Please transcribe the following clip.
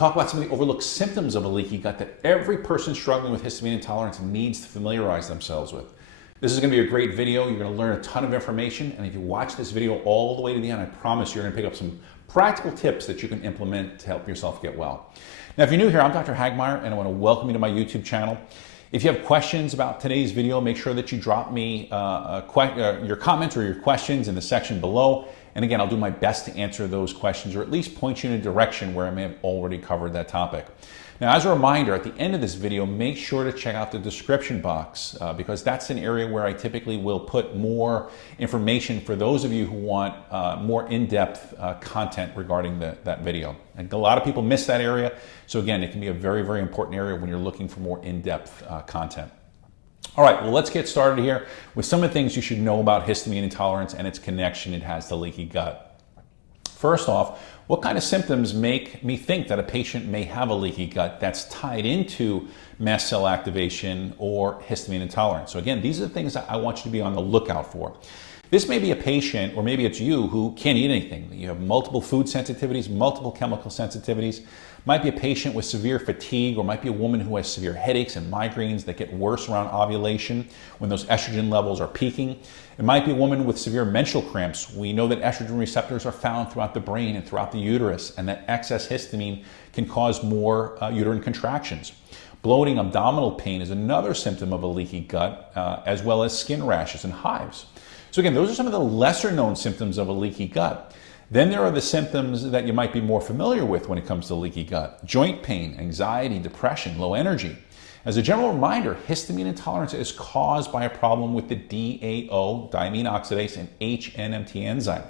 talk about some of the overlooked symptoms of a leaky gut that every person struggling with histamine intolerance needs to familiarize themselves with. This is going to be a great video. You're going to learn a ton of information, and if you watch this video all the way to the end, I promise you're going to pick up some practical tips that you can implement to help yourself get well. Now, if you're new here, I'm Dr. Hagmeyer, and I want to welcome you to my YouTube channel. If you have questions about today's video, make sure that you drop me your comments or your questions in the section below. And again, I'll do my best to answer those questions, or at least point you in a direction where I may have already covered that topic. Now, as a reminder, at the end of this video, make sure to check out the description box because that's an area where I typically will put more information for those of you who want more in-depth content regarding that video. And a lot of people miss that area. So again, it can be a very, very important area when you're looking for more in-depth content. All right, well, let's get started here with some of the things you should know about histamine intolerance and its connection it has to leaky gut. First off, what kind of symptoms make me think that a patient may have a leaky gut that's tied into mast cell activation or histamine intolerance? So again, these are the things that I want you to be on the lookout for. This may be a patient, or maybe it's you, who can't eat anything. You have multiple food sensitivities, multiple chemical sensitivities. Might be a patient with severe fatigue, or might be a woman who has severe headaches and migraines that get worse around ovulation when those estrogen levels are peaking. It might be a woman with severe menstrual cramps. We know that estrogen receptors are found throughout the brain and throughout the uterus, and that excess histamine can cause more uterine contractions. Bloating, abdominal pain is another symptom of a leaky gut, as well as skin rashes and hives. So again, those are some of the lesser known symptoms of a leaky gut. Then there are the symptoms that you might be more familiar with when it comes to leaky gut: joint pain, anxiety, depression, low energy. As a general reminder, histamine intolerance is caused by a problem with the DAO, diamine oxidase, and HNMT enzyme.